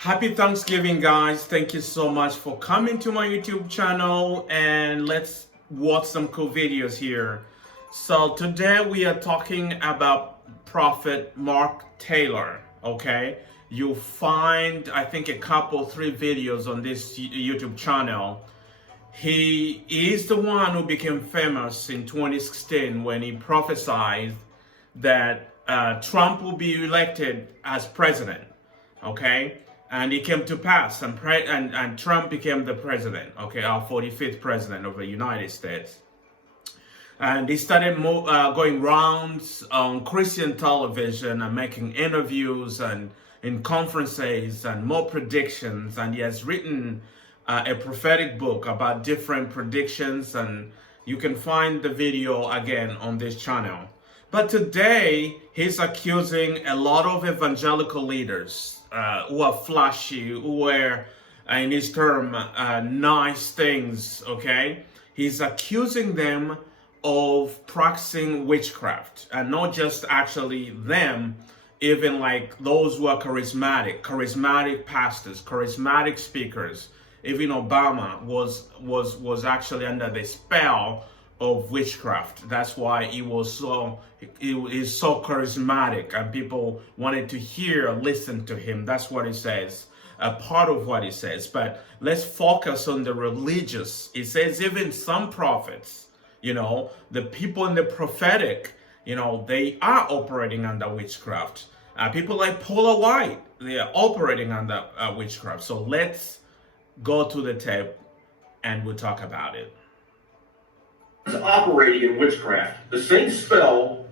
Happy Thanksgiving, guys. Thank you so much for coming to my YouTube channel, and let's watch some cool videos here. So today we are talking about Prophet Mark Taylor, okay? You'll find, I think, three videos on this YouTube channel. He is the one who became famous in 2016 when he prophesied that Trump will be elected as president, okay? And it came to pass, and Trump became the president, okay, our 45th president of the United States. And he started going rounds on Christian television and making interviews and in conferences and more predictions. And he has written a prophetic book about different predictions, and you can find the video again on this channel. But today, he's accusing a lot of evangelical leaders who are flashy, who wear, in his term, nice things, okay? He's accusing them of practicing witchcraft, and not just actually them, even like those who are charismatic pastors, charismatic speakers. Even Obama was actually under the spell of witchcraft. That's why he is so charismatic, and people wanted to hear, listen to him. That's what he says, a part of what he says. But let's focus on the religious. It says even some prophets, the people in the prophetic, they are operating under witchcraft. People like Paula White, they are operating under witchcraft. So let's go to the tape and we'll talk about it. Operating in witchcraft, the same spell,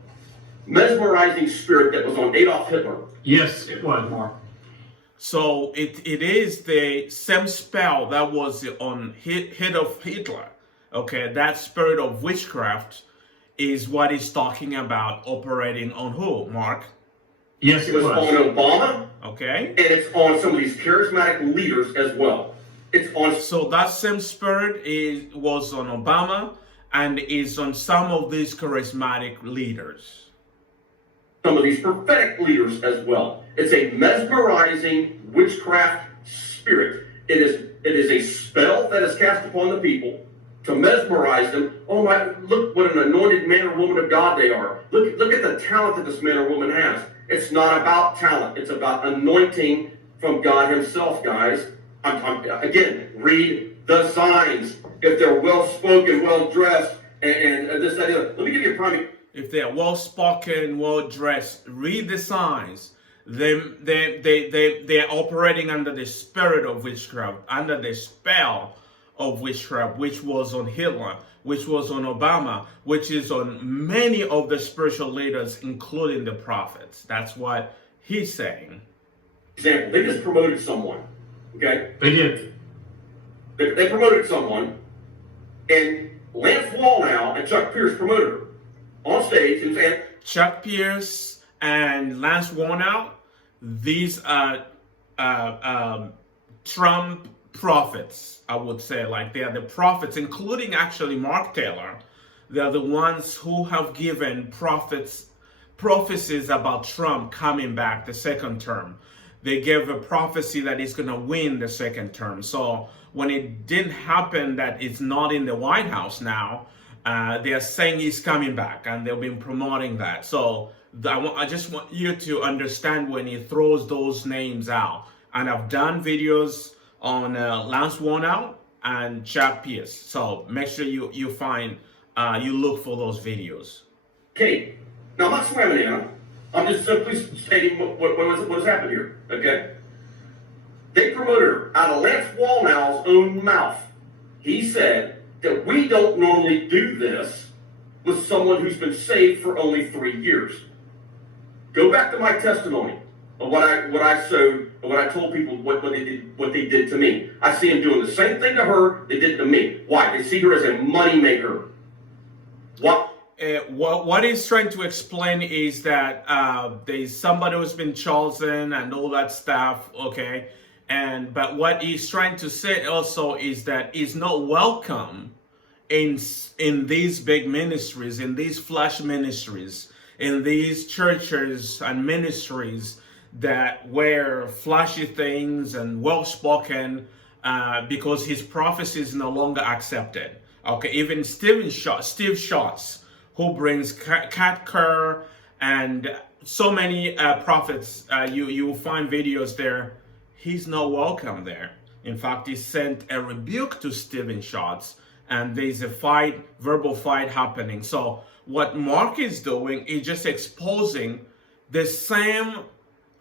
mesmerizing spirit that was on Adolf Hitler. Yes, it was, Mark. So it is the same spell that was on Adolf Hitler. Okay, that spirit of witchcraft is what he's talking about operating on who, Mark? Yes, it was on Obama. Okay. And it's on some of these charismatic leaders as well. It's on. So that same spirit was on Obama and is on some of these charismatic leaders. Some of these prophetic leaders as well. It's a mesmerizing witchcraft spirit. It is a spell that is cast upon the people to mesmerize them. Oh my, look what an anointed man or woman of God they are. Look at the talent that this man or woman has. It's not about talent. It's about anointing from God himself, guys. Again, read the signs. If they're well-spoken, well-dressed, and this, that, let me give you a prime. If they're well-spoken, well-dressed, read the signs. They're operating under the spirit of witchcraft, under the spell of witchcraft, which was on Hitler, which was on Obama, which is on many of the spiritual leaders, including the prophets. That's what he's saying. Example, they just promoted someone, okay? They did. They promoted someone, and Lance Wallnau and Chuck Pierce promoted her on stage and saying, Chuck Pierce and Lance Wallnau, these are Trump prophets, I would say. Like, they are the prophets, including actually Mark Taylor. They are the ones who have given prophecies about Trump coming back the second term. They gave a prophecy that he's going to win the second term. So when it didn't happen, that it's not in the White House now, they are saying he's coming back, and they've been promoting that. So I just want you to understand when he throws those names out. And I've done videos on Lance Wallnau and Chuck Pierce. So make sure you look for those videos. Okay, now I'm not slamming him. I'm just simply stating what has happened here, okay? They promoted her out of Lance Wallnau's own mouth. He said that we don't normally do this with someone who's been saved for only 3 years. Go back to my testimony of what I told people what they did to me. I see them doing the same thing to her they did to me. Why? They see her as a money maker. What he's trying to explain is that there's somebody who's been chosen and all that stuff, okay? But what he's trying to say also is that he's not welcome in these big ministries, in these flash ministries, in these churches and ministries that wear flashy things and well-spoken because his prophecy is no longer accepted. Okay, even Steve Shotts, who brings Cat Kerr and so many prophets, you will find videos there. He's not welcome there. In fact, he sent a rebuke to Stephen Shotts, and there's a fight, verbal fight happening. So what Mark is doing is just exposing the same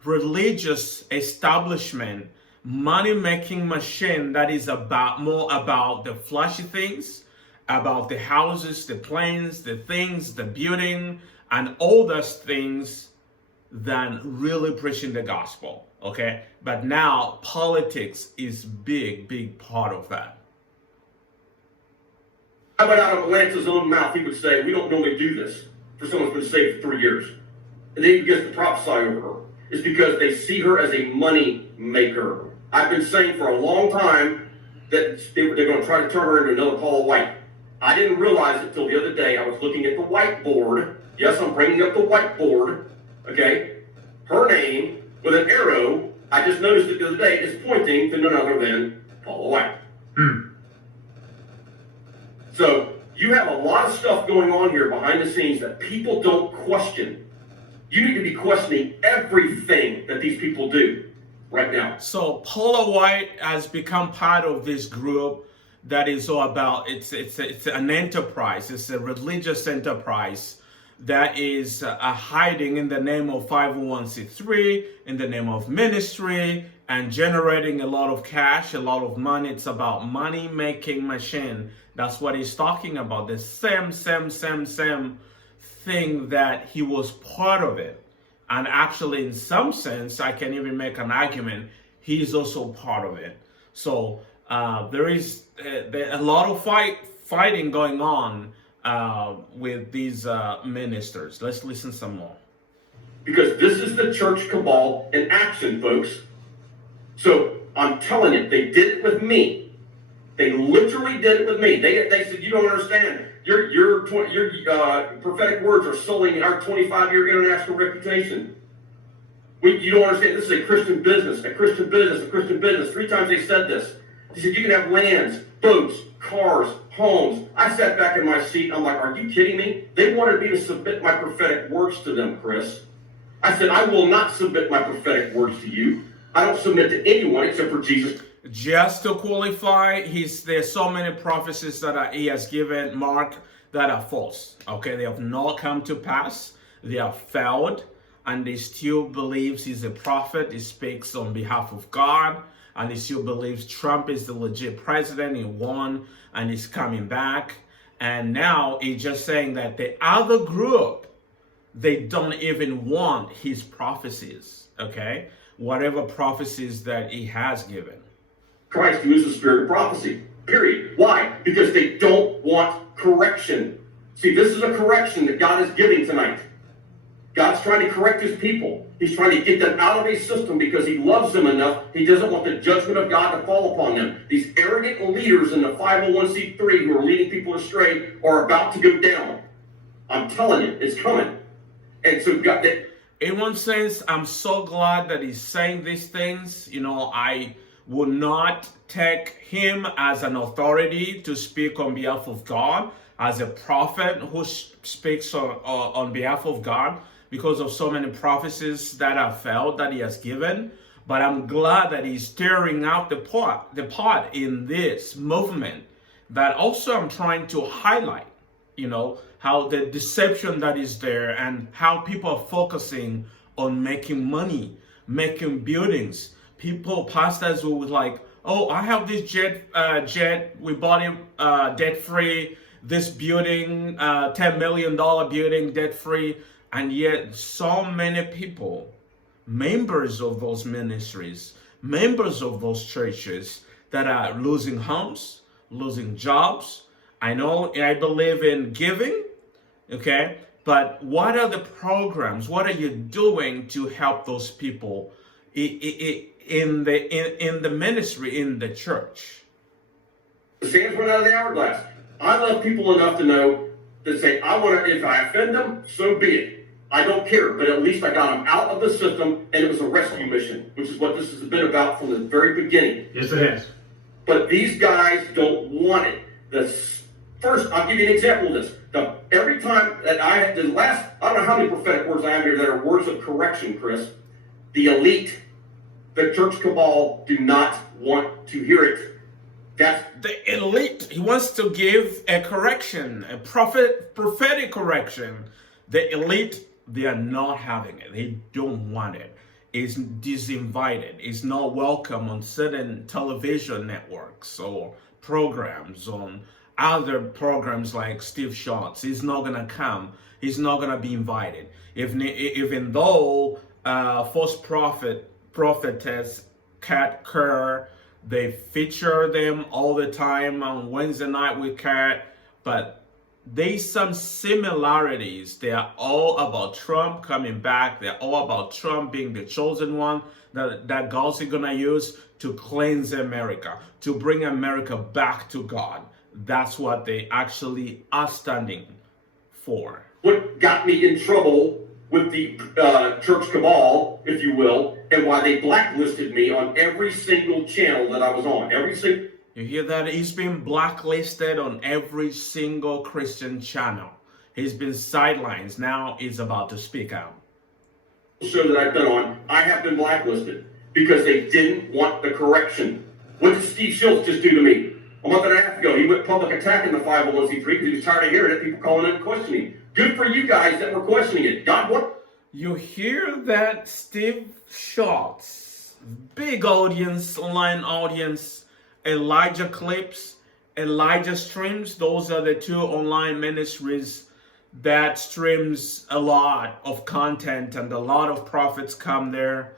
religious establishment, money-making machine that is more about the flashy things, about the houses, the planes, the things, the building, and all those things than really preaching the gospel. Okay, but now politics is big part of that. How about out of Lance's own mouth, he would say, we don't normally do this for someone who's been saved for 3 years. And then he begins to prophesy over her. It's because they see her as a money maker. I've been saying for a long time that they're going to try to turn her into another Paula White. I didn't realize it till the other day. I was looking at the whiteboard. Yes, I'm bringing up the whiteboard. Okay? Her name with an arrow, I just noticed it the other day, is pointing to none other than Paula White. So you have a lot of stuff going on here behind the scenes that people don't question. You need to be questioning everything that these people do right now. So Paula White has become part of this group that is all about, it's an enterprise, it's a religious enterprise that is hiding in the name of 501c3, in the name of ministry, and generating a lot of cash, a lot of money. It's about money-making machine. That's what he's talking about. The same thing that he was part of it. And actually, in some sense, I can even make an argument, he's also part of it. So there is a lot of fighting going on with these ministers. Let's listen some more. Because this is the church cabal in action, folks. So I'm telling you, they did it with me. They literally did it with me. They said, you don't understand. Your prophetic words are sullying our 25-year international reputation. You don't understand. This is a Christian business, a Christian business, a Christian business. 3 times they said this. They said, you can have lands, boats, cars, homes. I sat back in my seat. I'm like, are you kidding me? They wanted me to submit my prophetic words to them, Chris. I said, I will not submit my prophetic words to you. I don't submit to anyone except for Jesus. Just to qualify, there's so many prophecies that he has given Mark that are false. Okay, they have not come to pass. They have failed, and he still believes he's a prophet. He speaks on behalf of God, and he still believes Trump is the legit president. He won, and he's coming back. And now he's just saying that the other group, they don't even want his prophecies. Okay, whatever prophecies that he has given. Christ, who is the spirit of prophecy. Period. Why? Because they don't want correction. See, this is a correction that God is giving tonight. God's trying to correct his people. He's trying to get them out of a system because he loves them enough. He doesn't want the judgment of God to fall upon them. These arrogant leaders in the 501c3 who are leading people astray are about to go down. I'm telling you, it's coming. And so God, in one sense, I'm so glad that he's saying these things. You know, I would not take him as an authority to speak on behalf of God, as a prophet who speaks on behalf of God, because of so many prophecies that have failed that he has given. But I'm glad that he's stirring out the pot in this movement that also I'm trying to highlight, you know, how the deception that is there and how people are focusing on making money, making buildings. People, pastors who was like, oh, I have this jet, we bought it debt-free, this building, $10 million building, debt-free, and yet so many people, members of those ministries, members of those churches that are losing homes, losing jobs. I believe in giving, okay, but what are the programs, what are you doing to help those people in the ministry, in the church? The sands run out of the hourglass. I love people enough to know to say, I want to, if I offend them, so be it. I don't care, but at least I got them out of the system, and it was a rescue mission, which is what this has been about from the very beginning. Yes, it is. But these guys don't want it. First, I'll give you an example of this. Every time that I don't know how many prophetic words I have here that are words of correction, Chris. The elite, the church cabal do not want to hear it. That's the elite. He wants to give a correction, a prophetic correction. The elite, they are not having it. They don't want it. It's disinvited. It's not welcome on certain television networks or programs, on other programs like Steve Shotts. He's not gonna come. He's not gonna be invited. Even though false prophetess Kat Kerr, they feature them all the time on Wednesday night with Kat, but there's some similarities. They are all about Trump coming back. They're all about Trump being the chosen one that God's gonna use to cleanse America, to bring America back to God. That's what they actually are standing for. what got me in trouble with the church cabal, if you will, and why they blacklisted me on every single channel that I was on. You hear that? He's been blacklisted on every single Christian channel. He's been sidelined. Now he's about to speak out. Show that I've done on, I have been blacklisted because they didn't want the correction. What did Steve Schultz just do to me? A month and a half ago, he went public attacking the 501c3 because he was tired of hearing it, people calling in and questioning. Good for you guys that were questioning it. God, what? You hear that? Steve Shotts, big audience, online audience, Elijah Clips, Elijah Streams. Those are the two online ministries that streams a lot of content, and a lot of prophets come there,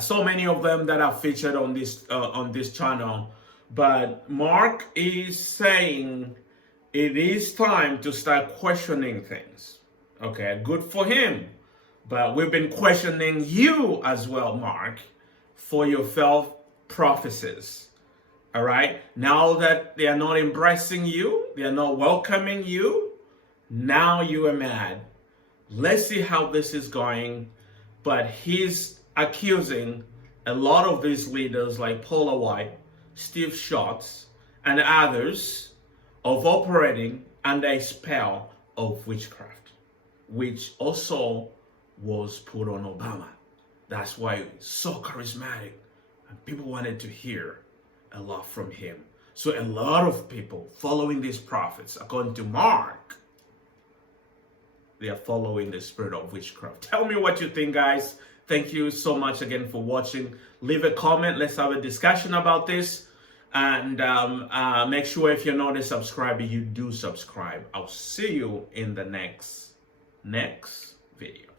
so many of them that are featured on this channel. But Mark is saying it is time to start questioning things. Okay, good for him. But we've been questioning you as well, Mark, for your failed prophecies. All right, now that they are not embracing you, they are not welcoming you, now you are mad. Let's see how this is going. But he's accusing a lot of these leaders like Paula White, Steve Shotts, and others of operating under a spell of witchcraft, which also was put on Obama. That's why he's so charismatic, and people wanted to hear a lot from him. So a lot of people following these prophets, according to Mark, they are following the spirit of witchcraft. Tell me what you think, guys. Thank you so much again for watching. Leave a comment. Let's have a discussion about this. And make sure if you're not a subscriber, you do subscribe. I'll see you in the next video.